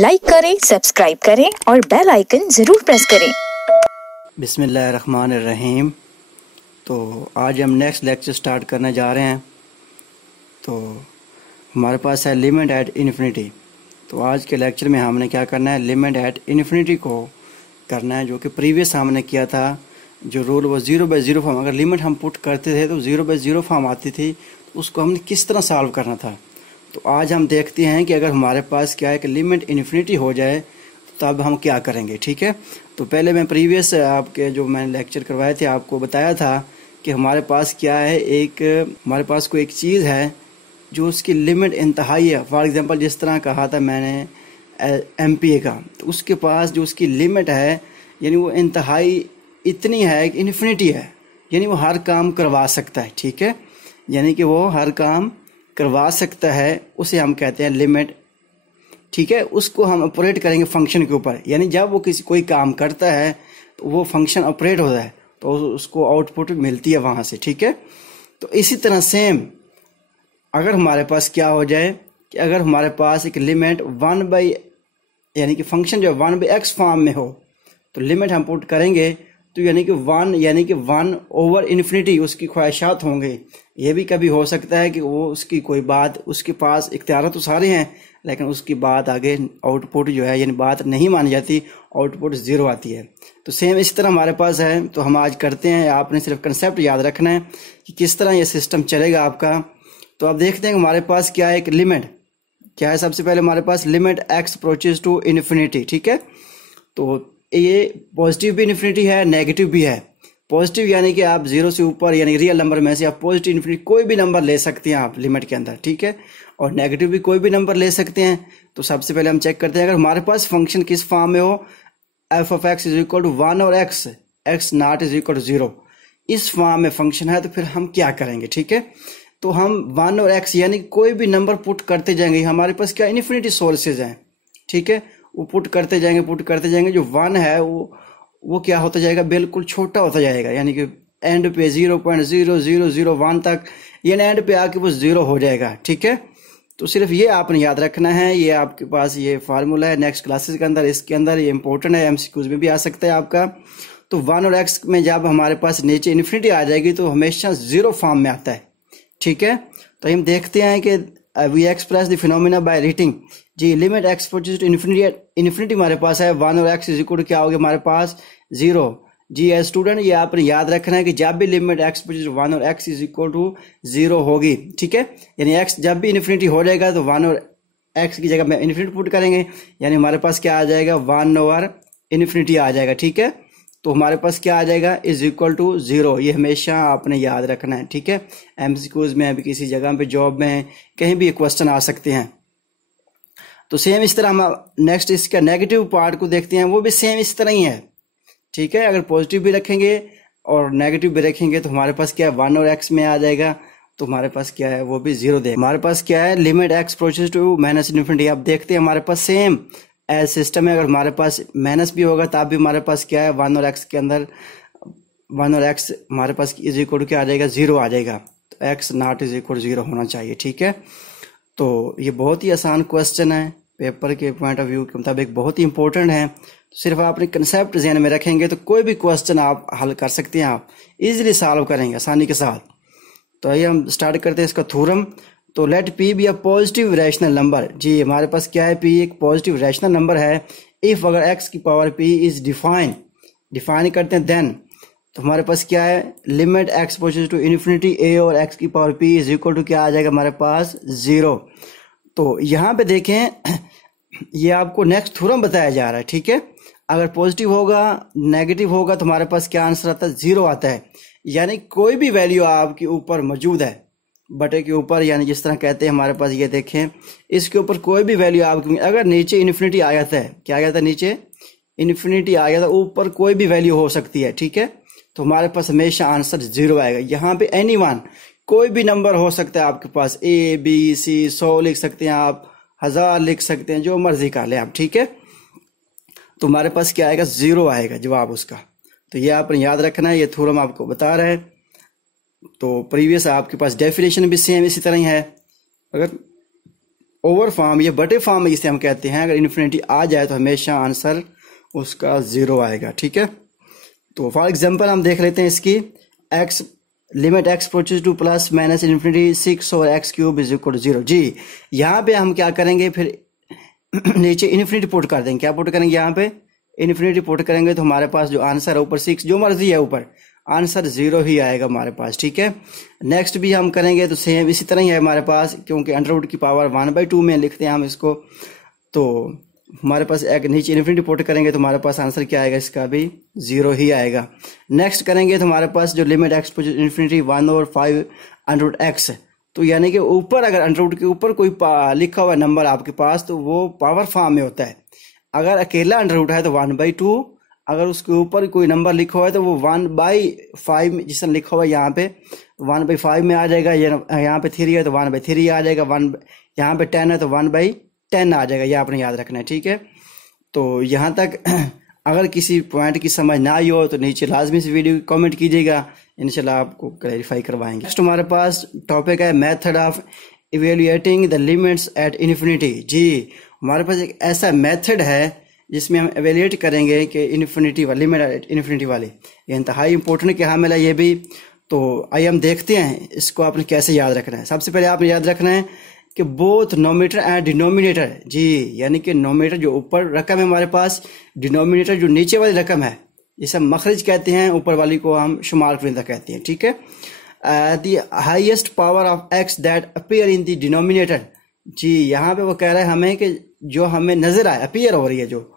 Like करें, subscribe करें और बेल आइकन ज़रूर प्रेस करें। बिस्मिल्लाहिर्रहमानिर्रहीम। तो आज हम नेक्स्ट लेक्चर स्टार्ट करने जा रहे हैं। तो हमारे पास है लिमिट एट इन्फिनिटी। तो आज के लेक्चर में हमने क्या करना है, लिमिट एट इन्फिनिटी को करना है, जो कि प्रीवियस हमने किया था। जो रूल वो 0/0 फॉर्म, अगर लिमिट हम पुट करते थे तो 0/0 फॉर्म आती थी, तो उसको हमने किस तरह सॉल्व करना था। तो आज हम देखते हैं कि अगर हमारे पास क्या है कि लिमिट इन्फिनिटी हो जाए तब हम क्या करेंगे। ठीक है, तो पहले मैं प्रीवियस आपके जो मैंने लेक्चर करवाए थे आपको बताया था कि हमारे पास क्या है, हमारे पास कोई एक चीज़ है जो उसकी लिमिट इंतहाई है। फॉर एग्जांपल जिस तरह कहा था मैंने MPA का, तो उसके पास जो उसकी लिमिट है यानी वो इंतहाई इतनी है कि इन्फिनिटी है, यानी वो हर काम करवा सकता है। ठीक है, यानी कि वो हर काम करवा सकता है, उसे हम कहते हैं लिमिट। ठीक है, उसको हम ऑपरेट करेंगे फंक्शन के ऊपर, यानी जब वो कोई काम करता है तो वो फंक्शन ऑपरेट होता है तो उसको आउटपुट मिलती है वहाँ से। ठीक है, तो इसी तरह सेम अगर हमारे पास क्या हो जाए कि अगर हमारे पास एक लिमिट 1 यानी कि फंक्शन जो 1/x फॉर्म में हो, तो लिमिट हम पुट करेंगे तो यानी कि 1/इन्फिनिटी उसकी ख्वाहिशात होंगे। ये भी कभी हो सकता है कि वो उसकी कोई बात, उसके पास इख्तियार तो सारे हैं लेकिन उसकी बात आगे आउटपुट जो है यानी बात नहीं मानी जाती, आउटपुट 0 आती है। तो सेम इस तरह हमारे पास है। तो हम आज करते हैं, आपने सिर्फ कंसेप्ट याद रखना है कि किस तरह ये सिस्टम चलेगा आपका। तो अब देखते हैं कि हमारे पास क्या है, एक लिमिट क्या है। सबसे पहले हमारे पास limit x approaches to infinity. ठीक है, तो ये पॉजिटिव भी इन्फिनिटी है, नेगेटिव भी है। पॉजिटिव यानी कि आप 0 से ऊपर यानी रियल नंबर में से आप पॉजिटिव इन्फिनिटी कोई भी नंबर ले सकते हैं आप लिमिट के अंदर। ठीक है, और नेगेटिव भी कोई भी नंबर ले सकते हैं। तो सबसे पहले हम चेक करते हैं अगर हमारे पास फंक्शन किस फॉर्म में हो, f(x) = 1 और x not = 0, इस फॉर्म में फंक्शन है, तो फिर हम क्या करेंगे। ठीक है, तो हम 1 और x यानी कोई भी नंबर पुट करते जाएंगे। हमारे पास क्या इन्फिनिटी सोर्सेज हैं। ठीक है, वो पुट करते जाएंगे। जो 1 है वो क्या होता जाएगा, बिल्कुल छोटा होता जाएगा, यानी कि एंड पे 0.0001 तक, यानी एंड पे आके वो 0 हो जाएगा। ठीक है, तो सिर्फ ये आपने याद रखना है। ये आपके पास ये फार्मूला है नेक्स्ट क्लासेस के अंदर, इसके अंदर ये इंपॉर्टेंट है, MCQs में भी आ सकता है आपका। तो 1 और x में जब हमारे पास नीचे इन्फिनिटी आ जाएगी तो हमेशा 0 फॉर्म में आता है। ठीक है, तो हम देखते हैं कि we express the phenomena by writing जी limit x approaches to infinity हमारे पास है 1 और x = क्या हो गया हमारे पास 0 जी। एज स्टूडेंट ये आपने याद रखना है कि जब भी लिमिट x अप्रोचेस टू 1 और x = 0 होगी, ठीक है, यानी x जब भी इन्फिनिटी हो जाएगा तो 1 और x की जगह में इन्फिनिटी पुट करेंगे, यानी हमारे पास क्या आ जाएगा 1/इन्फिनिटी आ जाएगा। ठीक है, तो हमारे पास क्या आ जाएगा = 0। ये हमेशा आपने याद रखना है। ठीक है, MCQs में अभी किसी जगह पे जॉब में कहीं भी क्वेश्चन आ सकते हैं। तो सेम इस तरह हम नेक्स्ट इसका नेगेटिव पार्ट को देखते हैं, वो भी सेम इस तरह ही है। ठीक है, अगर पॉजिटिव भी रखेंगे और नेगेटिव भी रखेंगे तो हमारे पास क्या है 1 और x में आ जाएगा, तो हमारे पास क्या है वो भी 0 देगा। हमारे पास क्या है limit x approaches to -infinity. आप देखते हैं हमारे पास सेम एज सिस्टम है। अगर हमारे पास माइनस भी होगा तब भी हमारे पास क्या है 1 और x के अंदर 1 और x हमारे पास = क्या आ जाएगा 0 आ जाएगा, तो x not = 0 होना चाहिए। ठीक है, तो ये बहुत ही आसान क्वेश्चन है, पेपर के पॉइंट ऑफ व्यू के मुताबिक बहुत ही इंपॉर्टेंट है। सिर्फ आपने कंसेप्ट ध्यान में रखेंगे तो कोई भी क्वेश्चन आप हल कर सकते हैं, आप इजीली सॉल्व करेंगे आसानी के साथ। तो आइए हम स्टार्ट करते हैं इसका थ्योरम। तो let P be a positive rational number जी। हमारे पास क्या है, P एक पॉजिटिव रैशनल नंबर है। इफ अगर x की पावर P इज डिफाइन करते हैं देन, तो हमारे पास क्या है limit x approaches to infinity a और x की पावर P = क्या आ जाएगा हमारे पास 0। तो यहाँ पे देखें ये आपको नेक्स्ट थ्योरम बताया जा रहा है। ठीक है, अगर पॉजिटिव होगा नेगेटिव होगा तो हमारे पास क्या आंसर आता है 0 आता है, यानी कोई भी वैल्यू आपके ऊपर मौजूद है बटे के ऊपर, यानी जिस तरह कहते हैं हमारे पास ये देखें इसके ऊपर कोई भी वैल्यू आपकी, अगर नीचे इन्फिनिटी आ जाता है, क्या आ जाता है नीचे इन्फिनिटी आ गया, तो ऊपर कोई भी वैल्यू हो सकती है। ठीक है, तो हमारे पास हमेशा आंसर 0 आएगा। यहाँ पे एनीवन कोई भी नंबर हो सकता है आपके पास, A B C 100 लिख सकते हैं आप, 1000 लिख सकते हैं, जो मर्जी कर ले आप। ठीक है, तो हमारे पास क्या आएगा 0 आएगा जवाब उसका। तो ये आपने याद रखना है, ये थ्योरम आपको बता रहा है। तो प्रीवियस आपके पास डेफिनेशन भी सेम इसी तरह ही है। अगर ओवर फॉर्म या बटे फॉर्म में जिसे हम कहते हैं, अगर इन्फिनिटी आ जाए तो हमेशा आंसर उसका 0 आएगा। ठीक है, तो फॉर एग्जांपल हम देख लेते हैं इसकी x limit x approaches to plus minus infinity 6 और x cube is equal to 0। जी यहाँ पे हम क्या करेंगे, फिर नीचे इन्फिनिटी पुट कर देंगे। क्या पुट करेंगे, यहाँ पे इन्फिनिटी पुट करेंगे तो हमारे पास जो आंसर है ऊपर 6 जो मर्जी है ऊपर आंसर 0 ही आएगा हमारे पास। ठीक है, नेक्स्ट भी हम करेंगे तो सेम इसी तरह ही है हमारे पास, क्योंकि अंडर रूट की पावर 1/2 में लिखते हैं हम इसको। तो हमारे पास एक नीचे इन्फिनिटी पुट करेंगे तो हमारे पास आंसर क्या आएगा, इसका भी 0 ही आएगा। नेक्स्ट करेंगे तो हमारे पास जो limit x infinity 1/5 under root x, तो यानी कि ऊपर अगर अंडर रूट के ऊपर कोई लिखा हुआ नंबर आपके पास तो वो पावर फॉर्म में होता है। अगर अकेला अंडर रूट है तो 1/2, अगर उसके ऊपर कोई नंबर लिखा हुआ है तो वो 1/5 जिस तरह लिखा हुआ है यहाँ पे 1/5 में आ जाएगा। यहाँ पे 3 है तो 1/3 आ जाएगा, यहाँ पे 10 है तो 1/10 आ जाएगा। ये आपने याद रखना है। ठीक है, तो यहाँ तक अगर किसी पॉइंट की समझ ना आई हो तो नीचे लाजमी से वीडियो कमेंट कीजिएगा, इंशाल्लाह आपको क्लैरिफाई करवाएंगे। नेक्स्ट हमारे पास टॉपिक है method of evaluating the limits at infinity. जी हमारे पास एक ऐसा मेथड है जिसमें हम एवेल्युएट करेंगे कि इन्फिनिटी वाली लिमिट एट इन्फिनिटी वाली, ये इंतहाई इंपॉर्टेंट क्या मिला ये भी। तो आइए हम देखते हैं इसको आपने कैसे याद रखना है। सबसे पहले आपने याद रखना है कि बोथ नोमीटर एंड डिनोमिनेटर, जी यानी कि नोमीटर जो ऊपर रकम है हमारे पास, डिनोमिनेटर जो नीचे वाली रकम है, जिसे हम मखरज कहते हैं, ऊपर वाली को हम शुमार कुनिंदा कहते हैं। ठीक है, the highest power of x that appear in the denominator. जी यहाँ पे वो कह रहा है हमें कि जो हमें नजर आए, अपीयर हो रही है, जो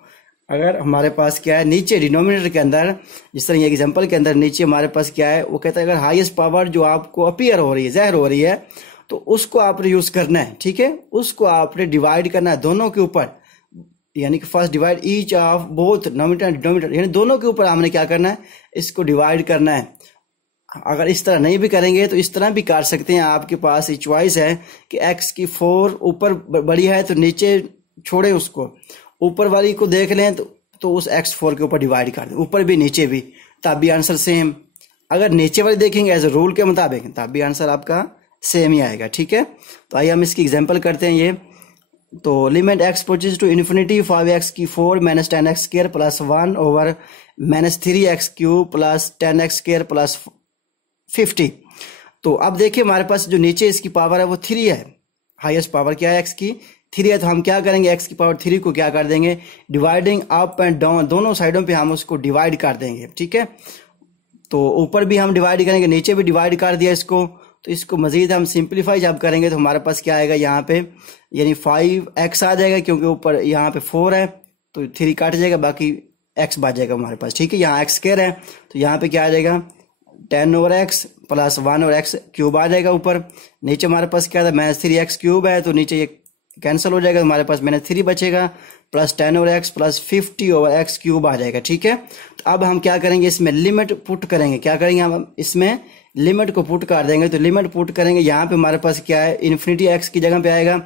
अगर हमारे पास क्या है नीचे डिनोमिनेटर के अंदर, जिस तरह ये एग्जांपल के अंदर नीचे हमारे पास क्या है, वो कहता है अगर हाईएस्ट पावर जो आपको अपीयर हो रही है, ज़ाहिर हो रही है, तो उसको आपने यूज करना है। ठीक है, उसको आपने डिवाइड करना है दोनों के ऊपर, यानी कि first divide each of both नोमीटर and denominator, यानी दोनों के ऊपर हमने क्या करना है, इसको डिवाइड करना है। अगर इस तरह नहीं भी करेंगे तो इस तरह भी कर सकते हैं, आपके पास ये चॉइस है कि x की 4 ऊपर बड़ी है तो नीचे छोड़े उसको, ऊपर वाली को देख लें तो उस x4 के ऊपर डिवाइड कर दें, ऊपर भी नीचे भी, तब भी आंसर सेम। अगर नीचे वाली देखेंगे एज ए रूल के मुताबिक तब भी आंसर आपका सेम ही आएगा। ठीक है, तो आइए हम इसकी एग्जांपल करते हैं। ये तो limit x approaches to infinity 5x की 4 minus 10x square plus 1 over minus 3x cube plus 10x square plus 50। तो अब देखिए हमारे पास जो नीचे इसकी पावर है वो 3 है, हाईएस्ट पावर क्या है x की 3 है, तो हम क्या करेंगे x की पावर 3 को क्या कर देंगे, डिवाइडिंग अप एंड डाउन, दोनों साइडों पे हम उसको डिवाइड कर देंगे। ठीक है, तो ऊपर भी हम डिवाइड करेंगे, नीचे भी डिवाइड कर दिया इसको, तो इसको मजीद हम सिंप्लीफाई जब करेंगे तो हमारे पास क्या आएगा, यहाँ पे यानी 5x आ जाएगा, क्योंकि ऊपर यहाँ पे 4 है तो 3 काट जाएगा, बाकी x बच जाएगा हमारे पास। ठीक है, यहाँ x स्क्वायर है तो यहाँ पे क्या आ जाएगा 10 over x plus 1 over x cube आ जाएगा ऊपर। नीचे हमारे पास क्या था, माइनस 3x क्यूब है तो नीचे ये कैंसिल हो जाएगा, हमारे पास माइनस 3 बचेगा, plus 10 over x plus 50 over x cube आ जाएगा। ठीक है, तो अब हम क्या करेंगे, इसमें लिमिट पुट करेंगे। क्या करेंगे, हम इसमें लिमिट को पुट कर देंगे। तो लिमिट पुट करेंगे, यहाँ पे हमारे पास क्या है, इन्फिनिटी x की जगह पे आएगा,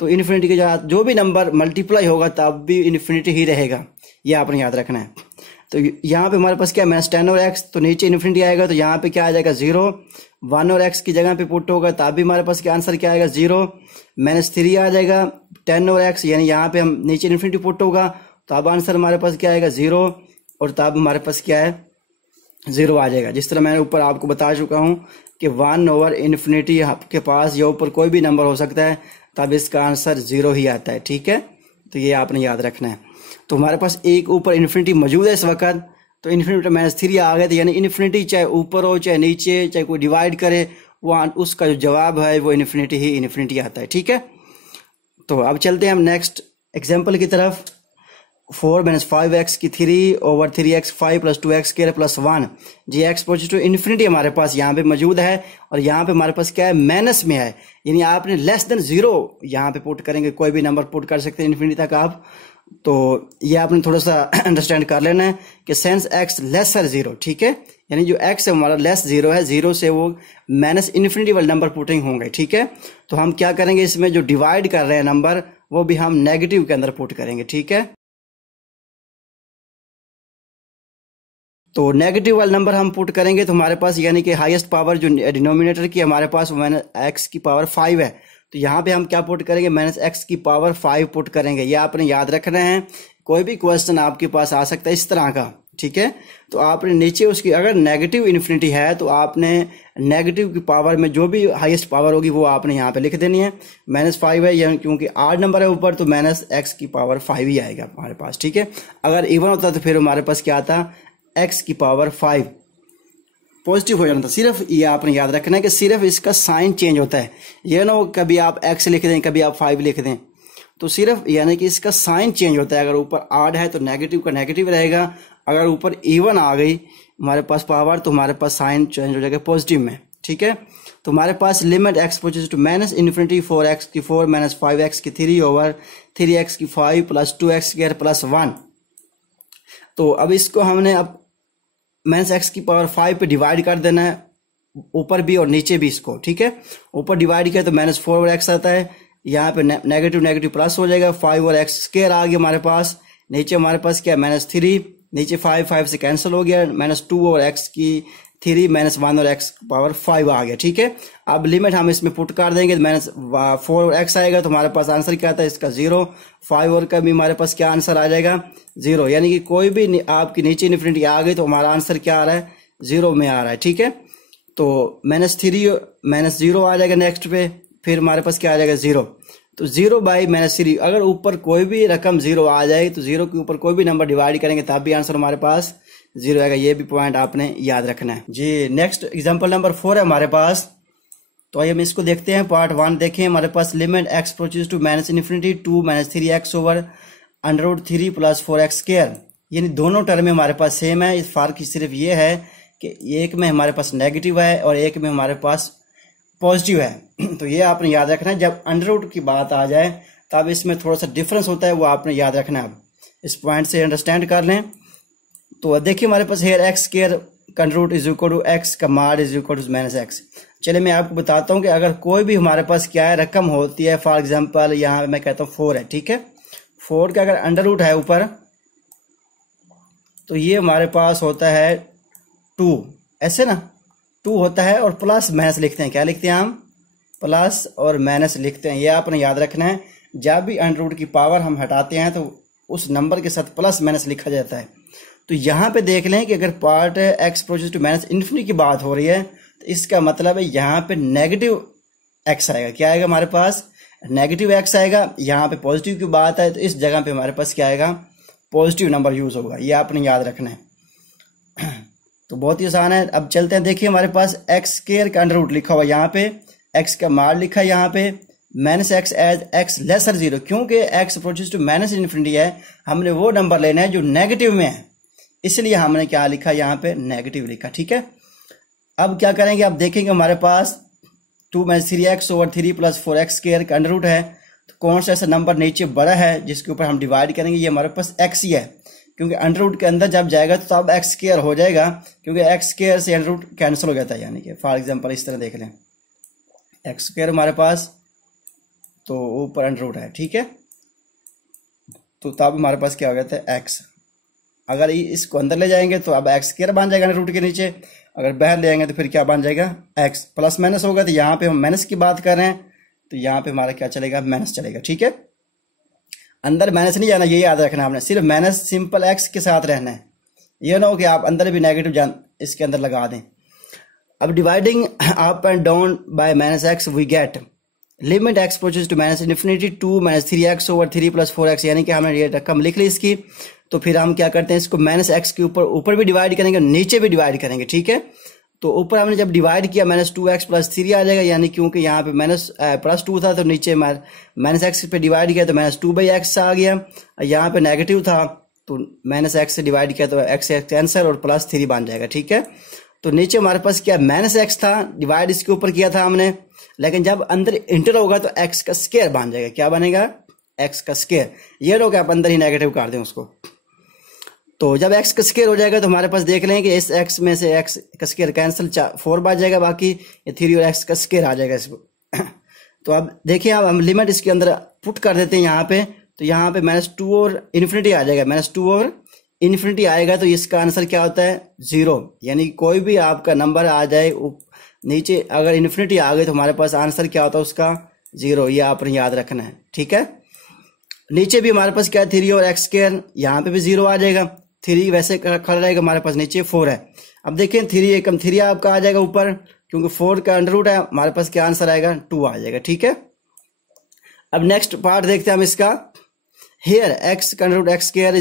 तो इन्फिनिटी के जगह जो भी नंबर मल्टीप्लाई होगा तब भी इन्फिनिटी ही रहेगा, ये आपने याद रखना है। तो यहाँ पे हमारे पास क्या है, माइनस 10 ओवर x, तो नीचे इन्फिनिटी आएगा तो यहाँ पे क्या आ जाएगा 0, 1 और x की जगह पे पुट होगा तब भी हमारे पास क्या आंसर क्या आएगा 0, माइनस 3 आ जाएगा 10 ओवर x, यानी यहाँ पे हम नीचे इन्फिनिटी पुट होगा तो अब आंसर हमारे पास क्या आएगा 0, और तब हमारे पास क्या है 0 आ जाएगा। जिस तरह मैंने ऊपर आपको बता चुका हूँ कि 1 ओवर इन्फिनिटी आपके पास या ऊपर कोई भी नंबर हो सकता है, तब इसका आंसर 0 ही आता है। ठीक है, तो ये आपने याद रखना है। तो हमारे पास एक ऊपर इन्फिनिटी मौजूद है इस वक्त, तो इन्फिनिटी माइनस 3 आ गए थे, यानी इन्फिनिटी चाहे ऊपर हो चाहे नीचे, चाहे कोई डिवाइड करे, वो उसका जो जवाब है वो इन्फिनिटी ही इन्फिनिटी आता है। ठीक है, तो अब चलते हैं हम नेक्स्ट एग्जाम्पल की तरफ। 4 माइनस 5x की 3 over 3x 5 plus 2x square plus 1, जी x अप्रोचेस टू इन्फिनिटी हमारे पास यहाँ पे मौजूद है, और यहाँ पे हमारे पास क्या है, माइनस में है, यानी आपने लेस देन 0 यहाँ पे पुट करेंगे, कोई भी नंबर पुट कर सकते हैं इन्फिनिटी तक आप। तो ये आपने थोड़ा सा अंडरस्टैंड कर लेना है कि सेंस x लेसर 0। ठीक है, यानी जो x है हमारा लेस 0 है, 0 से वो माइनस इन्फिनिटी वाले नंबर पुटिंग होंगे। ठीक है, तो हम क्या करेंगे, इसमें जो डिवाइड कर रहे हैं नंबर वो भी हम नेगेटिव के अंदर पुट करेंगे। ठीक है, तो नेगेटिव वाला नंबर हम पुट करेंगे तो हमारे पास यानी कि हाईएस्ट पावर जो डिनोमिनेटर की हमारे पास x की पावर 5 है, तो यहाँ पे हम क्या पुट करेंगे, माइनस एक्स की पावर 5 पुट करेंगे। ये आपने याद रखना है। कोई भी क्वेश्चन आपके पास आ सकता है इस तरह का, ठीक है। तो आपने नीचे उसकी अगर नेगेटिव इन्फिनिटी है तो आपने नेगेटिव की पावर में जो भी हाईएस्ट पावर होगी वो आपने यहाँ पे लिख देनी है। -5 है, यह क्योंकि 8 नंबर है ऊपर, तो माइनस एक्स की पावर 5 ही आएगा हमारे पास, ठीक है। अगर इवन होता तो फिर हमारे पास क्या आता, एक्स की पावर 5 पॉजिटिव हो जाना था। सिर्फ ये आपने याद रखना है कि सिर्फ इसका साइन चेंज होता है। ये ना हो कभी आप एक्स लिख दें, कभी आप 5 लिख दें, तो सिर्फ यानी कि इसका साइन चेंज होता है। अगर ऊपर 8 है तो नेगेटिव का नेगेटिव रहेगा, अगर ऊपर इवन आ गई हमारे पास पावर तो हमारे पास साइन चेंज हो जाएगा पॉजिटिव में, ठीक है। तो हमारे पास लिमिट एक्स पहुंचे टू -इन्फिनिटी 4x की 4 -5x की 3 ओवर 3x की 5 प्लस 2x स्क्वायर प्लस 1। तो अब इसको हमने अब -x की पावर 5 पे डिवाइड कर देना है, ऊपर भी और नीचे भी इसको, ठीक है। ऊपर डिवाइड किया तो -4 और x आता है, यहाँ पे नेगेटिव नेगेटिव प्लस हो जाएगा, 5 और x स्क्वायर आ गया हमारे पास। नीचे हमारे पास क्या -3, नीचे 5 से कैंसिल हो गया, -2 और x की 3 -1 और x पावर 5 आ गया, ठीक है। अब लिमिट हम इसमें पुट कर देंगे, -4 और x आएगा तो हमारे पास आंसर क्या आता है इसका 0। 5 और का भी हमारे पास क्या आंसर आ जाएगा 0, यानी कि कोई भी आपकी नीचे इन्फिनिटी आ गई तो हमारा आंसर क्या आ रहा है 0 में आ रहा है, ठीक है। तो -3 -0 आ जाएगा नेक्स्ट पे, फिर हमारे पास क्या आ जाएगा 0। तो 0 बाई -3, अगर ऊपर कोई भी रकम 0 आ जाए तो 0 के ऊपर कोई भी नंबर डिवाइड करेंगे तब भी आंसर हमारे पास 0 आएगा। ये भी पॉइंट आपने याद रखना है जी। नेक्स्ट एग्जांपल नंबर 4 है हमारे पास, तो आइए हम इसको देखते हैं। पार्ट 1 देखें। हमारे पास limit X approaches to -infinity 2 -3x over √3 plus 4x square, यानी दोनों टर्म में हमारे पास सेम है। इस फर्क सिर्फ ये है कि एक में हमारे पास नेगेटिव है और एक में हमारे पास पॉजिटिव है। तो ये आपने याद रखना है। जब √ की बात आ जाए तब इसमें थोड़ा सा डिफरेंस होता है, वो आपने याद रखना है। अब इस पॉइंट से अंडरस्टैंड कर लें। तो देखिए हमारे पास हेयर x स्क्वायर का √ इज इक्वल टू x का mod is equal to -x। चलिए मैं आपको बताता हूँ कि अगर कोई भी हमारे पास क्या है रकम होती है, फॉर एग्जांपल यहाँ मैं कहता हूँ 4 है, ठीक है। 4 का अगर √ है ऊपर तो ये हमारे पास होता है 2, ऐसे ना 2 होता है, और प्लस माइनस लिखते हैं। क्या लिखते हैं हम, प्लस और माइनस लिखते हैं। ये आपने याद रखना है। जब भी √ की पावर हम हटाते हैं तो उस नंबर के साथ प्लस माइनस लिखा जाता है। तो यहाँ पे देख लें कि अगर part x approaches to -infinity की बात हो रही है तो इसका मतलब है यहाँ पे नेगेटिव x आएगा। क्या आएगा हमारे पास, नेगेटिव x आएगा। यहाँ पे पॉजिटिव की बात है तो इस जगह पे हमारे पास क्या आएगा, पॉजिटिव नंबर यूज होगा। ये आपने याद रखना है। तो बहुत ही आसान है। अब चलते हैं। देखिए हमारे पास x स्क्वायर का √ लिखा हुआ, यहाँ पे x का mod लिखा है, यहाँ पे -x एज x लेसर 0, क्योंकि x अप्रोचेस टू -इन्फिनिटी है। हमने वो नंबर लेना है जो नेगेटिव में है, इसलिए हमने क्या लिखा, यहाँ पे नेगेटिव लिखा, ठीक है। अब क्या करेंगे, अब देखेंगे हमारे पास 2 -3x over 3 plus 4x square का √ है। तो कौन सा ऐसा नंबर नीचे बड़ा है जिसके ऊपर हम डिवाइड करेंगे, ये हमारे पास x ही है, क्योंकि √ के अंदर जब जाएगा तो तब x स्क्वायर हो जाएगा, क्योंकि x स्क्वायर से √ कैंसिल हो जाता है। यानी कि फॉर एग्जांपल इस तरह देख लें, x स्क्वायर हमारे पास तो ऊपर √ है, ठीक है। तो तब हमारे पास क्या हो जाता है x। अगर इसको अंदर ले जाएंगे तो अब x स्क्वायर बन जाएगा √ के नीचे, अगर बाहर ले आएंगे तो फिर क्या बन जाएगा x। प्लस माइनस होगा तो यहाँ पे हम माइनस की बात कर रहे हैं तो यहाँ पे हमारा क्या चलेगा, माइनस चलेगा, ठीक है। अंदर माइनस नहीं जाना, ये याद रखना आपने, सिर्फ माइनस सिंपल x के साथ रहना है। ये ना हो कि आप अंदर भी नेगेटिव इसके अंदर लगा दें। अब dividing up and down by -x we get limit x approaches to -infinity 2 -3x over 3 plus 4x, यानी कि हमने ये रकम लिख ली इसकी। तो फिर हम क्या करते हैं, इसको -x के ऊपर भी डिवाइड करेंगे और नीचे भी डिवाइड करेंगे, ठीक है। तो ऊपर हमने जब डिवाइड किया -2x प्लस 3 आ जाएगा, यानी क्योंकि यहाँ पे +2 था तो नीचे -x पे डिवाइड किया तो -2/x आ गया। यहाँ पे नेगेटिव था तो -x से डिवाइड किया तो x कैंसर और +3 बन जाएगा, ठीक है। तो नीचे हमारे पास क्या -x था, डिवाइड इसके ऊपर किया था हमने, लेकिन जब अंदर इंटर होगा तो x का स्क्वायर बन जाएगा। क्या बनेगा, x का स्क्वायर। ये लोग आप अंदर ही नेगेटिव कर दें उसको। तो जब x का स्क्वायर हो जाएगा तो हमारे पास देख लें कि इस x में से x का स्क्वायर कैंसिल 4 बच जाएगा, बाकी ये 3 और x का स्क्वायर आ जाएगा इसको। तो अब देखिए अब हम लिमिट इसके अंदर पुट कर देते हैं यहाँ पे। तो यहाँ पे -2 और इन्फिनिटी आ जाएगा, -2 और इन्फिनिटी आएगा तो इसका आंसर क्या होता है 0। यानी कोई भी आपका नंबर आ जाए नीचे, अगर इन्फिनिटी आ गई तो हमारे पास आंसर क्या होता है उसका 0, ये आपने याद रखना है, ठीक है। नीचे भी हमारे पास क्या है 3 और एक्स स्क्वायर, यहाँ पे भी 0 आ जाएगा। 3 वैसे खड़ा रहेगा हमारे पास, नीचे 4 है। अब देखें 3 एकम 3 आपका आ जाएगा ऊपर, क्योंकि 4 का अंडर रूट है, हमारे पास क्या आंसर आएगा 2 आ जाएगा, ठीक है। अब नेक्स्ट पार्ट देखते हैं हम इसका। हियर एक्स का under root X square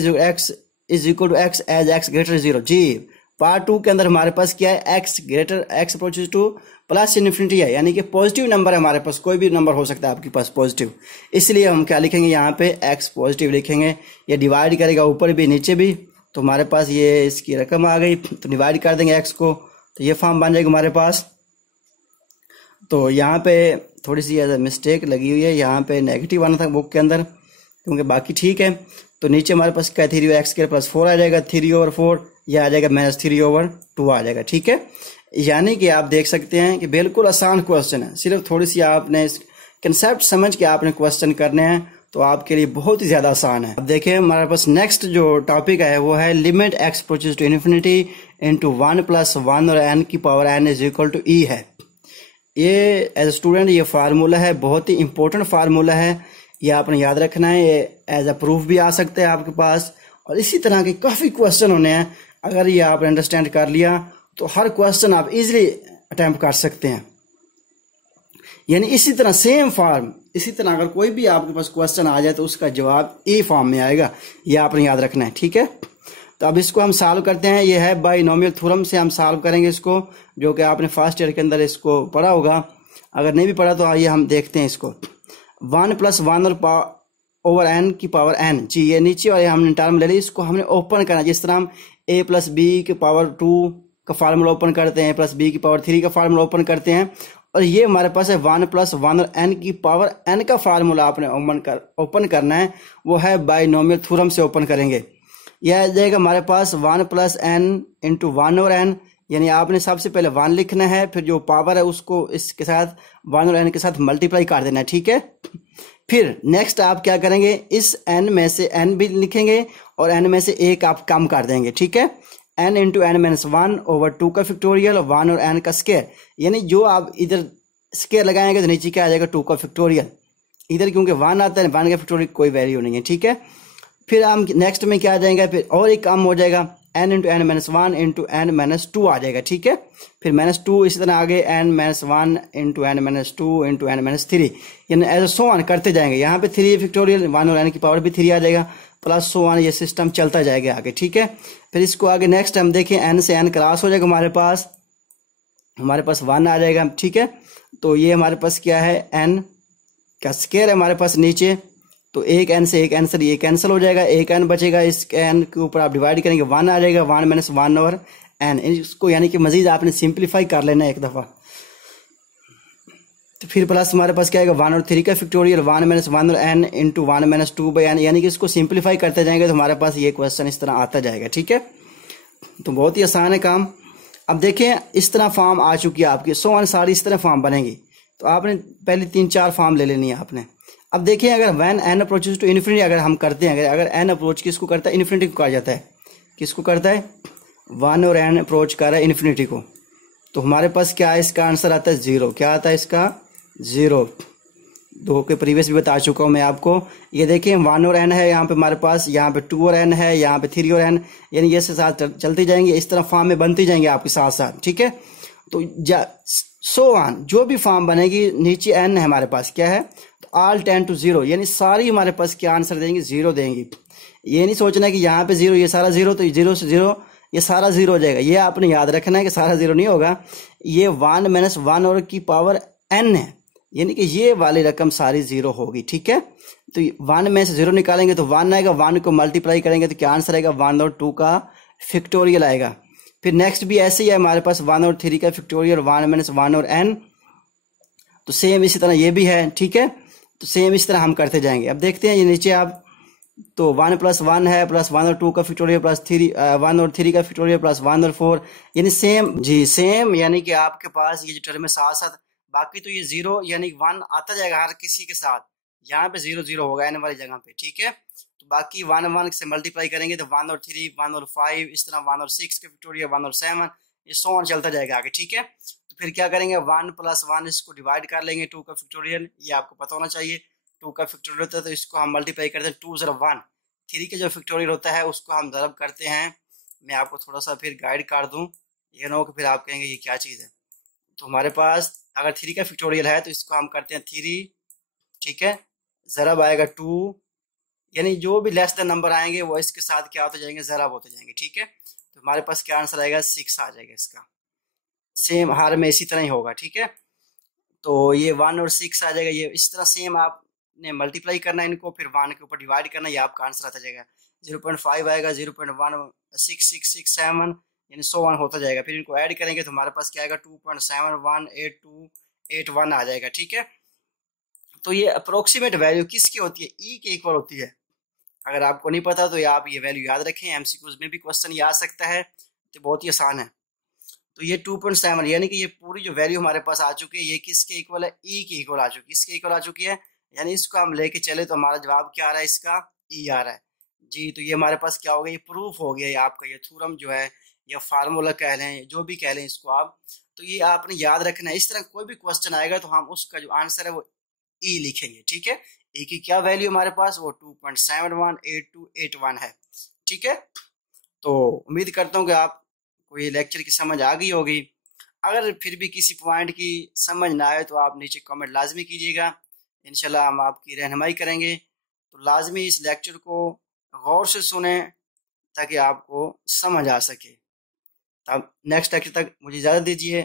is equal to X as X greater 0। जी पार्ट 2 के अंदर हमारे पास क्या है X greater X approaches to plus infinity है, यानी कि पॉजिटिव नंबर है हमारे पास, कोई भी नंबर हो सकता है आपके पास पॉजिटिव। इसलिए हम क्या लिखेंगे यहाँ पे एक्स पॉजिटिव लिखेंगे। ये डिवाइड करेगा ऊपर भी नीचे भी, तो हमारे पास ये इसकी रकम आ गई, तो डिवाइड कर देंगे एक्स को, तो ये फॉर्म बन जाएगा हमारे पास। तो यहाँ पे थोड़ी सी मिस्टेक लगी हुई है, यहाँ पे नेगेटिव आना था बुक के अंदर, क्योंकि बाकी ठीक है। तो नीचे हमारे पास क्या 3 एक्स के प्लस 4 आ जाएगा, 3/4, यह आ जाएगा -3/2 आ जाएगा, ठीक है। यानी कि आप देख सकते हैं कि बिल्कुल आसान क्वेश्चन है, सिर्फ थोड़ी सी आपने कंसेप्ट समझ के आपने क्वेश्चन करने हैं, तो आपके लिए बहुत ही ज्यादा आसान है। अब देखिए हमारे पास नेक्स्ट जो टॉपिक है वो है limit X approaches to infinity into 1 + 1 और n की power n is equal to e है। ये एज ए स्टूडेंट ये फार्मूला है, बहुत ही इंपॉर्टेंट फार्मूला है, ये आपने याद रखना है। ये एज अ प्रूफ भी आ सकते हैं आपके पास, और इसी तरह के काफ़ी क्वेश्चन होने हैं। अगर ये आपने अंडरस्टैंड कर लिया तो हर क्वेश्चन आप इजीली अटेम्प्ट कर सकते हैं। यानी इसी तरह सेम फॉर्म, इसी तरह अगर कोई भी आपके पास क्वेश्चन आ जाए तो उसका जवाब ए फॉर्म में आएगा, ये आपने याद रखना है, ठीक है। तो अब इसको हम सॉल्व करते हैं। ये है बाइनोमियल थ्योरम से हम सॉल्व करेंगे इसको, जो कि आपने फर्स्ट ईयर के अंदर इसको पढ़ा होगा। अगर नहीं भी पढ़ा तो आइए हम देखते हैं इसको। 1 + 1 और n की पावर n, जी ये नीचे और हमने टर्म ले ली, इसको हमने ओपन करना, जिस तरह हम a + b की पावर 2 का फार्मूला ओपन करते हैं, a + b की पावर 3 का फार्मूला ओपन करते हैं, और ये हमारे पास है 1 + 1 और n की पावर n का फार्मूला आपने ओपन करना है, वो है बाइनोमियल थ्योरम से ओपन करेंगे। यह आ जाएगा हमारे पास 1 + n × 1 और n, यानी आपने सबसे पहले 1 लिखना है, फिर जो पावर है उसको इसके साथ 1 और n के साथ मल्टीप्लाई कर देना है, ठीक है। फिर नेक्स्ट आप क्या करेंगे, इस n में से n भी लिखेंगे और n में से एक आप कम कर देंगे, ठीक है। n × n - 1/2 का फैक्टोरियल और 1 और n का स्क्वायर, यानी जो आप इधर स्क्वायर लगाएंगे तो नीचे क्या आ जाएगा 2 का फैक्टोरियल। इधर क्योंकि 1 आता है, 1 का फैक्टोरियल कोई वैल्यू नहीं है, ठीक है। फिर हम नेक्स्ट में क्या आ जाएगा, फिर और एक काम हो जाएगा, n × n - 1 × n - 2 आ जाएगा, ठीक है। फिर -2 इसी तरह आगे n - 1 × n - 2 × n - 3, यानी एज सो ऑन करते जाएंगे। यहाँ पे 3 फैक्टोरियल 1 और n की पावर भी 3 आ जाएगा, प्लस सो ऑन, ये सिस्टम चलता जाएगा आगे, ठीक है। फिर इसको आगे नेक्स्ट हम देखें, n से n क्रॉस हो जाएगा, हमारे पास 1 आ जाएगा, ठीक है। तो ये हमारे पास क्या है n का स्क्वायर है हमारे पास नीचे, तो एक n से एक n से ये कैंसिल हो जाएगा, एक n बचेगा, इस n के ऊपर आप डिवाइड करेंगे 1 आ जाएगा, 1 - 1 और n, इसको यानी कि मजीद आपने सिंप्लीफाई कर लेना है एक दफ़ा। तो फिर प्लस हमारे पास क्या आएगा 1 और 3 का फैक्टोरियल, 1 - 1 और n × 1 - 2/n, यानी कि इसको सिंप्लीफाई करते जाएंगे तो हमारे पास ये क्वेश्चन इस तरह आता जाएगा, ठीक है। तो बहुत ही आसान है काम। अब देखें इस तरह फॉर्म आ चुकी है आपकी, सो ऑन सारी इस तरह फॉर्म बनेगी, तो आपने पहले 3-4 फॉर्म ले लेनी है आपने। अब देखिए अगर when n approaches to infinity अगर हम करते हैं, अगर n अप्रोच किसको करता है, इन्फिनिटी को कहा जाता है, किसको करता है 1 और n अप्रोच कर रहा है इन्फिनिटी को, तो हमारे पास क्या है, इसका आंसर आता है 0। क्या आता है इसका 0। 2 के प्रीवियस भी बता चुका हूं मैं आपको। ये देखिए 1 और n है यहाँ पे हमारे पास, यहाँ पे 2 और n है, यहाँ पे 3 और n, यानी ये से साथ चलती जाएंगे, इस तरह फॉर्म में बनती जाएंगे आपके साथ साथ, ठीक है। तो सो ऑन जो भी फॉर्म बनेगी, नीचे n है हमारे पास, क्या है, तो ऑल टेंड टू 0, यानी सारी हमारे पास क्या आंसर देंगे 0 देंगे। ये नहीं सोचना कि यहाँ पे 0 ये सारा 0, तो 0 से 0 ये सारा 0 हो जाएगा, ये आपने याद रखना है कि सारा 0 नहीं होगा, ये 1 - 1 और की पावर n है, यानी कि ये वाली रकम सारी 0 होगी, ठीक है। तो 1 में से 0 निकालेंगे तो 1 आएगा, 1 को मल्टीप्लाई करेंगे तो क्या आंसर आएगा 1 और 2 का फैक्टोरियल आएगा। फिर नेक्स्ट भी ऐसे ही है हमारे पास 1 और 3 का फैक्टोरियल, 1 - 1 और n, तो सेम इसी तरह ये भी है, ठीक है। तो सेम इस तरह हम करते जाएंगे। अब देखते हैं ये नीचे आप, तो 1 + 1 है, प्लस 1 और 2 का फैक्टोरियल, प्लस 1 और 3 का फैक्टोरियल, प्लस 1 और 4, यानी सेम, जी सेम, यानी कि आपके पास ये जो टर्म है साथ साथ, बाकी तो ये 0 यानी 1 आता जाएगा हर किसी के साथ, यहाँ पे 0 0 होगा n वाली जगह पे, ठीक है। तो बाकी 1 1 से मल्टीप्लाई करेंगे तो 1 और 3, 1 और 5, इस तरह 1 और 6 के फैक्टोरियल, 1 और 7, ये सो ऑन चलता जाएगा आगे, ठीक है। तो फिर क्या करेंगे, 1+1 इसको डिवाइड कर लेंगे 2 का फैक्टोरियल, ये आपको पता होना चाहिए। 2 का फैक्टोरियल होता है तो इसको हम मल्टीप्लाई करते हैं 2 ज़रा 1। 3 का जो फैक्टोरियल होता है उसको हम ज़रब करते हैं। मैं आपको थोड़ा सा फिर गाइड कर दूं, ये ना हो कि फिर आप कहेंगे ये क्या चीज़ है। तो हमारे पास अगर 3 का फैक्टोरियल है तो इसको हम करते हैं 3, ठीक है, ज़रब आएगा 2, यानी जो भी लेस देन नंबर आएंगे वो इसके साथ क्या होते जाएंगे, ज़रब होते जाएंगे, ठीक है। तो हमारे पास क्या आंसर आएगा, 6 आ जाएगा इसका। सेम हर में इसी तरह ही होगा, ठीक है। तो ये 1 और 6 आ जाएगा, ये इस तरह सेम आपने मल्टीप्लाई करना है इनको, फिर 1 के ऊपर डिवाइड करना, ये आपका आंसर आता जाएगा। 0.5 आएगा, 0.16667, यानी 100 होता जाएगा। फिर इनको ऐड करेंगे तो हमारे पास क्या आएगा, 2.718281 आ जाएगा, ठीक है। तो ये अप्रोक्सीमेट वैल्यू किसकी होती है, ई के इक्वल होती है। अगर आपको नहीं पता तो आप ये वैल्यू याद रखें, एमसीक्यूज में भी क्वेश्चन ये आ सकता है, तो बहुत ही आसान है। तो ये 2.7 यानी कि ये पूरी जो वैल्यू हमारे पास आ चुकी है, ये किसके इक्वल है, ई के इक्वल आ चुकी है, इसके इक्वल आ चुकी है। यानी इसको हम लेके चले तो हमारा जवाब क्या आ रहा है, इसका ई आ रहा है जी। तो ये हमारे पास क्या हो गया, ये प्रूफ हो गया, ये आपका ये थ्योरम जो है या फार्मूला कह लें, जो भी कह लें इसको आप, तो ये आपने याद रखना है। इस तरह कोई भी क्वेश्चन आएगा तो हम उसका जो आंसर है वो ई लिखेंगे, ठीक है। ई की क्या वैल्यू हमारे पास, वो 2.718281 है, ठीक है। तो उम्मीद करता हूँ कि आपको ये लेक्चर की समझ आ गई होगी। अगर फिर भी किसी पॉइंट की समझ ना आए तो आप नीचे कमेंट लाजमी कीजिएगा, इंशाल्लाह हम आपकी रहनुमाई करेंगे। तो लाजमी इस लेक्चर को गौर से सुने ताकि आपको समझ आ सके। तब नेक्स्ट लेक्चर तक मुझे इजाज़त दीजिए।